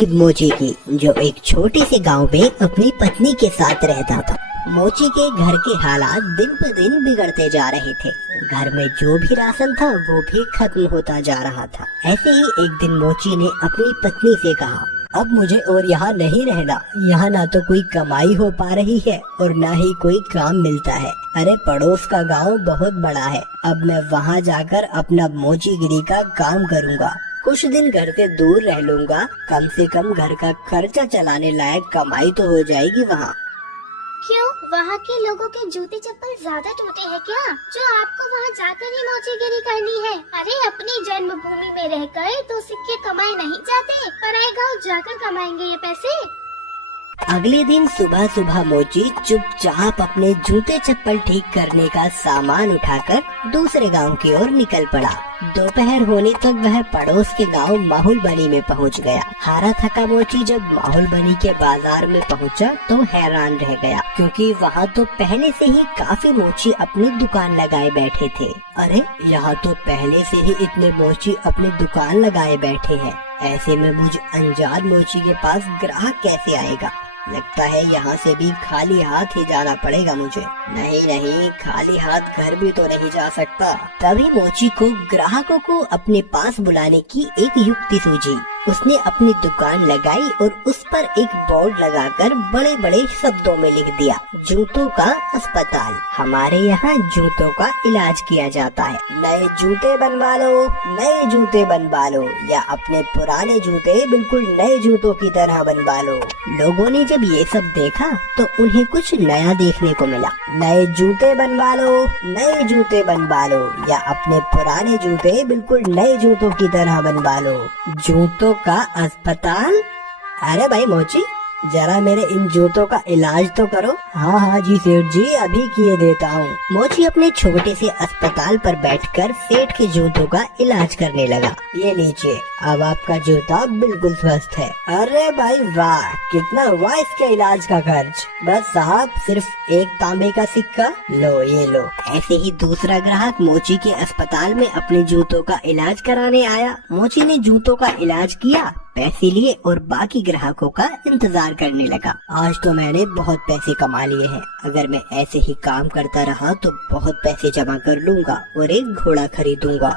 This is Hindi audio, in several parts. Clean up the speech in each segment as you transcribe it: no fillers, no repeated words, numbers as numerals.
मोची की, जो एक छोटे से गांव में अपनी पत्नी के साथ रहता था। मोची के घर के हालात दिन पर दिन बिगड़ते जा रहे थे। घर में जो भी राशन था वो भी खत्म होता जा रहा था। ऐसे ही एक दिन मोची ने अपनी पत्नी से कहा, अब मुझे और यहाँ नहीं रहना। यहाँ ना तो कोई कमाई हो पा रही है और ना ही कोई काम मिलता है। अरे पड़ोस का गांव बहुत बड़ा है, अब मैं वहाँ जाकर अपना मोचीगिरी का काम करूँगा। कुछ दिन घर से दूर रह लूंगा, कम से कम घर का खर्चा चलाने लायक कमाई तो हो जाएगी वहाँ। क्यों, वहाँ के लोगों के जूते चप्पल ज्यादा टूटे हैं क्या, जो आपको वहाँ जाकर ही मोचीगिरी करनी है? अरे अपनी जन्मभूमि में रहकर तो सिक्के कमाए नहीं जाते, पराए गाँव जाकर कमाएंगे ये पैसे। अगले दिन सुबह सुबह मोची चुपचाप अपने जूते चप्पल ठीक करने का सामान उठाकर दूसरे गांव की ओर निकल पड़ा। दोपहर होने तक वह पड़ोस के गांव माहुलबनी में पहुंच गया। हारा थका मोची जब माहुलबनी के बाजार में पहुंचा तो हैरान रह गया, क्योंकि वहां तो पहले से ही काफी मोची अपनी दुकान लगाए बैठे थे। अरे यहाँ तो पहले से ही इतने मोची अपनी दुकान लगाए बैठे हैं। ऐसे में मुझ अनजान मोची के पास ग्राहक कैसे आएगा? लगता है यहाँ से भी खाली हाथ ही जाना पड़ेगा मुझे। नहीं, खाली हाथ घर भी तो नहीं जा सकता। तभी मोची को ग्राहकों को अपने पास बुलाने की एक युक्ति सूझी। उसने अपनी दुकान लगाई और उस पर एक बोर्ड लगाकर बड़े बड़े शब्दों में लिख दिया, जूतों का अस्पताल। हमारे यहाँ जूतों का इलाज किया जाता है। नए जूते बनवा लो, नए जूते बनवा लो, या अपने पुराने जूते बिल्कुल नए जूतों की तरह बनवा लो। लोगों ने जब ये सब देखा तो उन्हें कुछ नया देखने को मिला। नए जूते बनवा लो, नए जूते बनवा लो, या अपने पुराने जूते बिल्कुल नए जूतों की तरह बनवा लो। जूतों का अस्पताल? अरे भाई मोची, जरा मेरे इन जूतों का इलाज तो करो। हाँ जी सेठ जी, अभी किए देता हूँ। मोची अपने छोटे से अस्पताल पर बैठकर सेठ के जूतों का इलाज करने लगा। ये लीजिए, अब आपका जूता बिल्कुल स्वस्थ है। अरे भाई वाह, कितना हुआ इसके इलाज का खर्च? बस साहब, सिर्फ एक तांबे का सिक्का। लो ये लो। ऐसे ही दूसरा ग्राहक मोची के अस्पताल में अपने जूतों का इलाज कराने आया। मोची ने जूतों का इलाज किया, पैसे लिए और बाकी ग्राहकों का इंतजार करने लगा। आज तो मैंने बहुत पैसे कमा लिए हैं। अगर मैं ऐसे ही काम करता रहा तो बहुत पैसे जमा कर लूंगा और एक घोड़ा खरीदूंगा।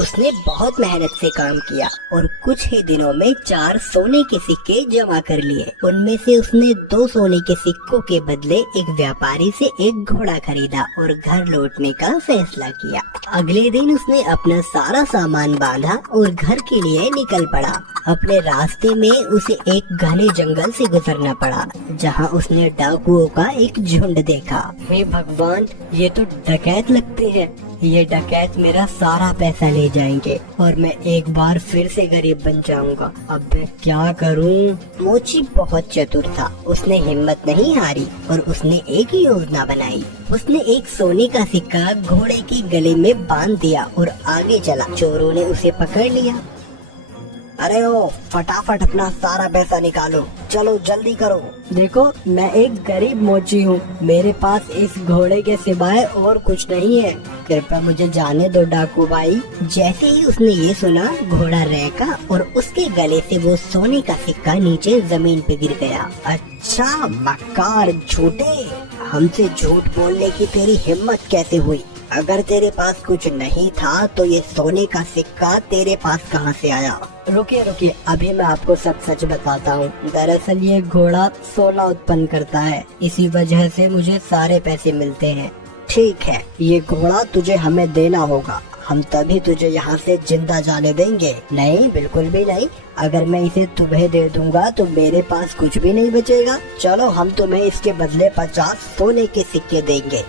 उसने बहुत मेहनत से काम किया और कुछ ही दिनों में 4 सोने के सिक्के जमा कर लिए। उनमें से उसने 2 सोने के सिक्कों के बदले एक व्यापारी से एक घोड़ा खरीदा और घर लौटने का फैसला किया। अगले दिन उसने अपना सारा सामान बांधा और घर के लिए निकल पड़ा। अपने रास्ते में उसे एक घने जंगल से गुजरना पड़ा, जहाँ उसने डाकुओं का एक झुंड देखा। हे भगवान, ये तो डकैत लगते हैं। ये डकैत मेरा सारा पैसा ले जाएंगे और मैं एक बार फिर से गरीब बन जाऊंगा। अब मैं क्या करूं? मोची बहुत चतुर था। उसने हिम्मत नहीं हारी और उसने एक योजना बनाई। उसने एक सोने का सिक्का घोड़े के गले में बांध दिया और आगे चला। चोरों ने उसे पकड़ लिया। अरे ओ, फटाफट अपना सारा पैसा निकालो, चलो जल्दी करो। देखो, मैं एक गरीब मोची हूँ, मेरे पास इस घोड़े के सिवाय और कुछ नहीं है। कृपया मुझे जाने दो डाकू भाई। जैसे ही उसने ये सुना, घोड़ा रहका और उसके गले से वो सोने का सिक्का नीचे जमीन पे गिर गया। अच्छा मक्कार झूठे, हमसे झूठ बोलने की तेरी हिम्मत कैसे हुई? अगर तेरे पास कुछ नहीं था तो ये सोने का सिक्का तेरे पास कहाँ से आया? रुकिए, अभी मैं आपको सब सच बताता हूँ। दरअसल ये घोड़ा सोना उत्पन्न करता है, इसी वजह से मुझे सारे पैसे मिलते हैं। ठीक है, ये घोड़ा तुझे हमें देना होगा, हम तभी तुझे यहाँ से जिंदा जाने देंगे। नहीं, बिल्कुल भी नहीं। अगर मैं इसे तुम्हें दे दूंगा तो मेरे पास कुछ भी नहीं बचेगा। चलो, हम तुम्हें इसके बदले 50 सोने के सिक्के देंगे।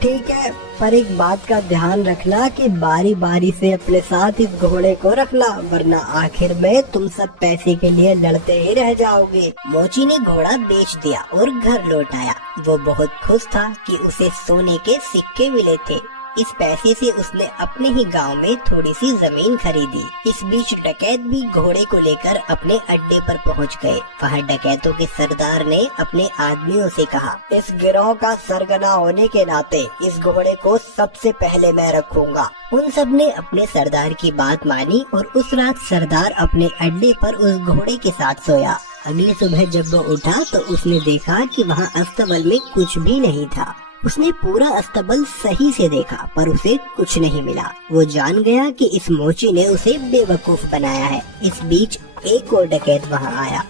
ठीक है, पर एक बात का ध्यान रखना कि बारी बारी से अपने साथ इस घोड़े को रखना, वरना आखिर में तुम सब पैसे के लिए लड़ते ही रह जाओगे। मोची ने घोड़ा बेच दिया और घर लौट आया। वो बहुत खुश था कि उसे सोने के सिक्के मिले थे। इस पैसे से उसने अपने ही गांव में थोड़ी सी जमीन खरीदी। इस बीच डकैत भी घोड़े को लेकर अपने अड्डे पर पहुंच गए। वहाँ डकैतों के सरदार ने अपने आदमियों से कहा, इस गिरोह का सरगना होने के नाते इस घोड़े को सबसे पहले मैं रखूंगा। उन सब ने अपने सरदार की बात मानी और उस रात सरदार अपने अड्डे पर उस घोड़े के साथ सोया। अगली सुबह जब वो उठा तो उसने देखा कि वहाँ अस्तबल में कुछ भी नहीं था। उसने पूरा अस्तबल सही से देखा पर उसे कुछ नहीं मिला। वो जान गया कि इस मोची ने उसे बेवकूफ बनाया है। इस बीच एक और डकैत वहाँ आया।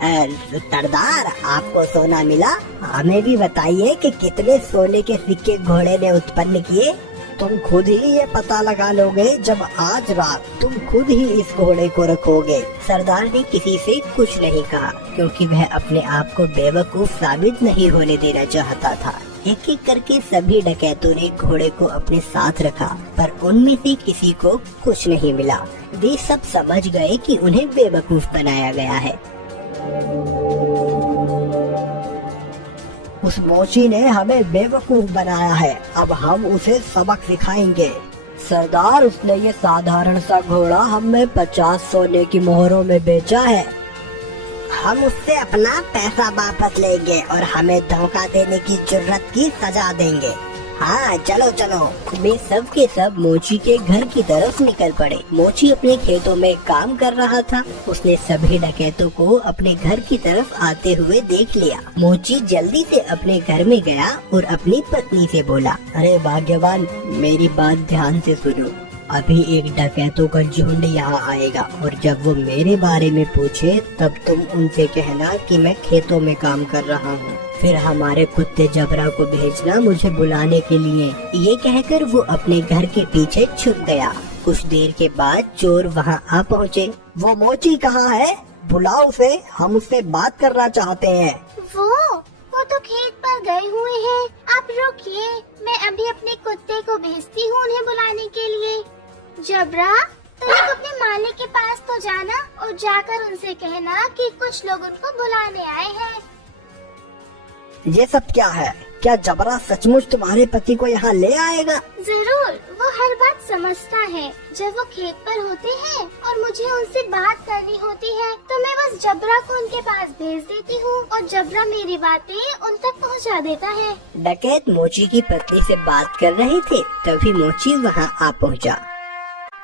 सरदार, आपको सोना मिला? हमें भी बताइए कि कितने सोने के सिक्के घोड़े ने उत्पन्न किए। तुम खुद ही ये पता लगा लोगे जब आज रात तुम खुद ही इस घोड़े को रखोगे। सरदार ने किसी से कुछ नहीं कहा क्योंकि वह अपने आप को बेवकूफ साबित नहीं होने देना चाहता था। एक एक करके सभी डकैतों ने घोड़े को अपने साथ रखा पर उनमें से किसी को कुछ नहीं मिला। वे सब समझ गए कि उन्हें बेवकूफ बनाया गया है। उस मोची ने हमें बेवकूफ बनाया है, अब हम उसे सबक सिखाएंगे। सरदार, उसने ये साधारण सा घोड़ा हमें 50 सोने की मोहरों में बेचा है। हम उससे अपना पैसा वापस लेंगे और हमें धोखा देने की जुर्रत की सजा देंगे। हाँ, चलो चलो। वे सब के सब मोची के घर की तरफ निकल पड़े। मोची अपने खेतों में काम कर रहा था। उसने सभी डकैतों को अपने घर की तरफ आते हुए देख लिया। मोची जल्दी से अपने घर में गया और अपनी पत्नी से बोला, अरे भाग्यवान, मेरी बात ध्यान से सुनो। अभी एक डकैतों का झुंड यहाँ आएगा और जब वो मेरे बारे में पूछे तब तुम उनसे कहना कि मैं खेतों में काम कर रहा हूँ। फिर हमारे कुत्ते जबरा को भेजना मुझे बुलाने के लिए। ये कहकर वो अपने घर के पीछे छुप गया। कुछ देर के बाद चोर वहाँ आ पहुँचे। वो मोची कहाँ है? बुलाओ उसे, हम उससे बात करना चाहते हैं। वो तो खेत पर गए हुए हैं। आप रुकिए, मैं अभी अपने कुत्ते को भेजती हूँ उन्हें बुलाने के लिए। जबरा, तुम अपने मालिक के पास तो जाना और जाकर उनसे कहना कि कुछ लोग उनको बुलाने आए हैं। ये सब क्या है? क्या जबरा सचमुच तुम्हारे पति को यहाँ ले आएगा? जरूर, वो हर बात समझता है। जब वो खेत पर होते हैं और मुझे उनसे बात करनी होती है तो मैं बस जबरा को उनके पास भेज देती हूँ और जबरा मेरी बातें उन तक पहुँचा देता है। डकैत मोची की पत्नी से बात कर रहे थे तभी मोची वहाँ आ पहुँचा।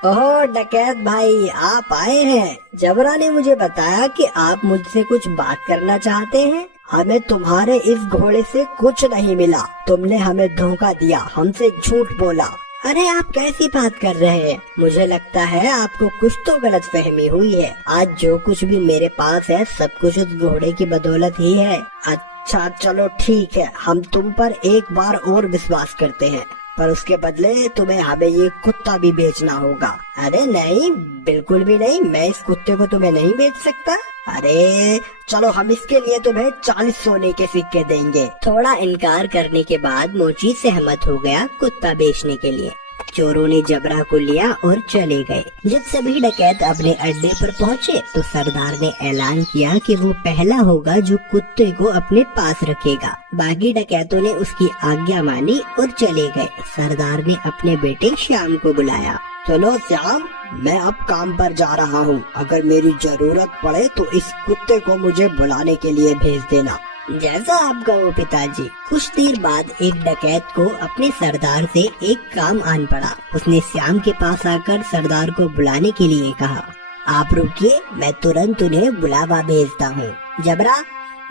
ओह डकैत भाई, आप आए हैं। जबरा ने मुझे बताया कि आप मुझसे कुछ बात करना चाहते हैं। हमें तुम्हारे इस घोड़े से कुछ नहीं मिला। तुमने हमें धोखा दिया, हमसे झूठ बोला। अरे आप कैसी बात कर रहे हैं? मुझे लगता है आपको कुछ तो गलतफहमी हुई है। आज जो कुछ भी मेरे पास है सब कुछ उस घोड़े की बदौलत ही है। अच्छा चलो ठीक है, हम तुम पर एक बार और विश्वास करते हैं, पर उसके बदले तुम्हें हमें ये कुत्ता भी बेचना होगा। अरे नहीं, बिल्कुल भी नहीं, मैं इस कुत्ते को तुम्हें नहीं बेच सकता। अरे चलो, हम इसके लिए तुम्हें 40 सोने के सिक्के देंगे। थोड़ा इनकार करने के बाद मोची सहमत हो गया कुत्ता बेचने के लिए। चोरों ने जबरा को लिया और चले गए। जब सभी डकैत अपने अड्डे पर पहुँचे तो सरदार ने ऐलान किया कि वो पहला होगा जो कुत्ते को अपने पास रखेगा। बाकी डकैतों ने उसकी आज्ञा मानी और चले गए। सरदार ने अपने बेटे श्याम को बुलाया। चलो श्याम, मैं अब काम पर जा रहा हूँ। अगर मेरी जरूरत पड़े तो इस कुत्ते को मुझे बुलाने के लिए भेज देना। जैसा आप कहो पिताजी। कुछ देर बाद एक डकैत को अपने सरदार से एक काम आन पड़ा। उसने श्याम के पास आकर सरदार को बुलाने के लिए कहा, आप रुकिए, मैं तुरंत उन्हें बुलावा भेजता हूँ। जबरा,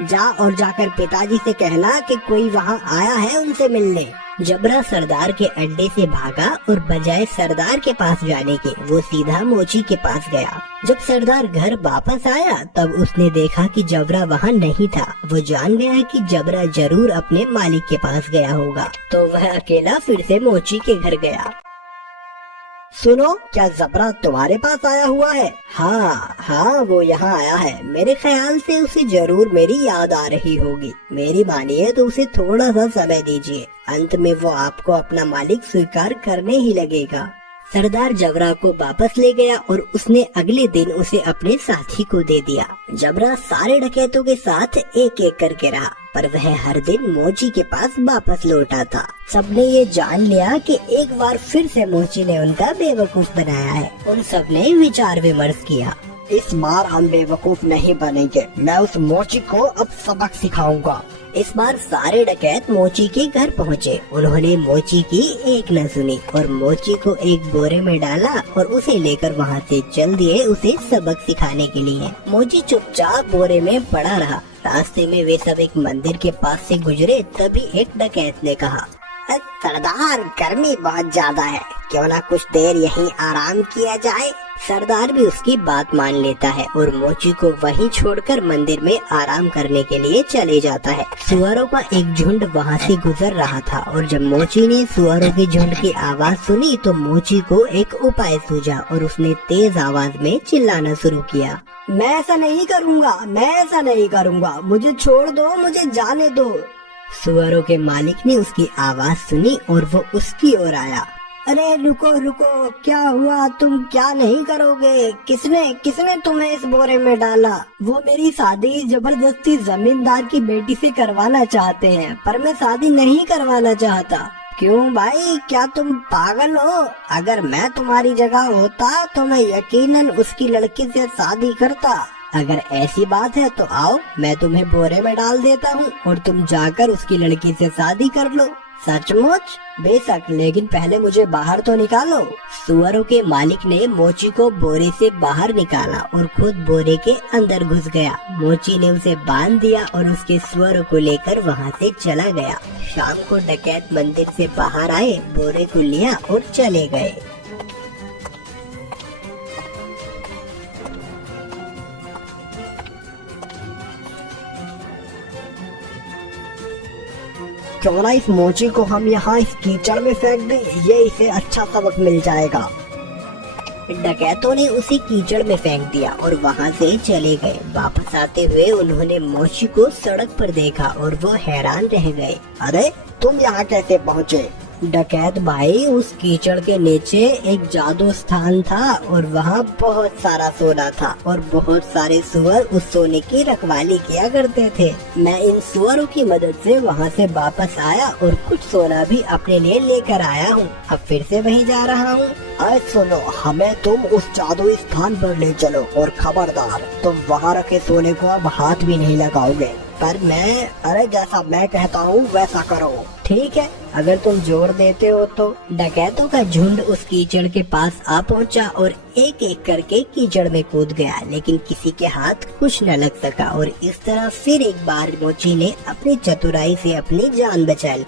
जा और जाकर पिताजी से कहना कि कोई वहाँ आया है उनसे मिलने। जबरा सरदार के अड्डे से भागा और बजाय सरदार के पास जाने के वो सीधा मोची के पास गया। जब सरदार घर वापस आया तब उसने देखा कि जबरा वहाँ नहीं था। वो जान गया कि जबरा जरूर अपने मालिक के पास गया होगा, तो वह अकेला फिर से मोची के घर गया। सुनो, क्या जबरा तुम्हारे पास आया हुआ है? हाँ, वो यहाँ आया है। मेरे ख्याल से उसे जरूर मेरी याद आ रही होगी। मेरी मानिए तो उसे थोड़ा सा समय दीजिए, अंत में वो आपको अपना मालिक स्वीकार करने ही लगेगा। सरदार जबरा को वापस ले गया और उसने अगले दिन उसे अपने साथी को दे दिया। जबरा सारे डकैतों के साथ एक एक करके रहा, पर वह हर दिन मोची के पास वापस लौटा था। सबने ये जान लिया कि एक बार फिर से मोची ने उनका बेवकूफ बनाया है। उन सब ने विचार विमर्श किया। इस बार हम बेवकूफ नहीं बनेंगे, मैं उस मोची को अब सबक सिखाऊंगा। इस बार सारे डकैत मोची के घर पहुँचे। उन्होंने मोची की एक न सुनी और मोची को एक बोरे में डाला और उसे लेकर वहाँ से चल दिए उसे सबक सिखाने के लिए। मोची चुपचाप बोरे में पड़ा रहा। रास्ते में वे सब एक मंदिर के पास से गुजरे, तभी एक डकैत ने कहा, सरदार गर्मी बहुत ज्यादा है, क्यों ना कुछ देर यहीं आराम किया जाए। सरदार भी उसकी बात मान लेता है और मोची को वहीं छोड़कर मंदिर में आराम करने के लिए चले जाता है। सुअरों का एक झुंड वहाँ से गुजर रहा था और जब मोची ने सुअरों के झुंड की आवाज सुनी तो मोची को एक उपाय सूझा और उसने तेज आवाज में चिल्लाना शुरू किया, मैं ऐसा नहीं करूँगा, मैं ऐसा नहीं करूँगा, मुझे छोड़ दो, मुझे जाने दो। सुअरों के मालिक ने उसकी आवाज सुनी और वो उसकी ओर आया। अरे रुको रुको, क्या हुआ, तुम क्या नहीं करोगे? किसने तुम्हें इस बोरे में डाला? वो मेरी शादी जबरदस्ती जमींदार की बेटी से करवाना चाहते हैं, पर मैं शादी नहीं करवाना चाहता। क्यों भाई, क्या तुम पागल हो? अगर मैं तुम्हारी जगह होता तो मैं यकीनन उसकी लड़की से शादी करता। अगर ऐसी बात है तो आओ, मैं तुम्हें बोरे में डाल देता हूँ और तुम जाकर उसकी लड़की से शादी कर लो। सचमुच? बेशक, लेकिन पहले मुझे बाहर तो निकालो। सुअरों के मालिक ने मोची को बोरे से बाहर निकाला और खुद बोरे के अंदर घुस गया। मोची ने उसे बांध दिया और उसके सुअरों को लेकर वहाँ से चला गया। शाम को डकैत मंदिर से बाहर आए, बोरे को लिया और चले गए। क्यों ना इस मोची को हम यहाँ इस कीचड़ में फेंक दें, ये इसे अच्छा सबक मिल जाएगा। डकैतों ने उसे कीचड़ में फेंक दिया और वहाँ से चले गए। वापस आते हुए उन्होंने मोची को सड़क पर देखा और वो हैरान रह गए। अरे तुम यहाँ कैसे पहुँचे? डकैत भाई, उस कीचड़ के नीचे एक जादू स्थान था और वहाँ बहुत सारा सोना था और बहुत सारे सुअर उस सोने की रखवाली किया करते थे। मैं इन सुअरों की मदद से वहाँ से वापस आया और कुछ सोना भी अपने लिए लेकर आया हूँ। अब फिर से वहीं जा रहा हूँ। अरे सुनो, हमें तुम उस जादुई स्थान पर ले चलो और खबरदार, तुम वहाँ रखे सोने को अब हाथ भी नहीं लगाओगे। पर मैं, अरे जैसा मैं कहता हूँ वैसा करो। ठीक है, अगर तुम जोर देते हो तो। डकैतों का झुंड उस कीचड़ के पास आ पहुंचा और एक एक करके कीचड़ में कूद गया, लेकिन किसी के हाथ कुछ न लग सका और इस तरह फिर एक बार मोची ने अपनी चतुराई से अपनी जान बचा ली।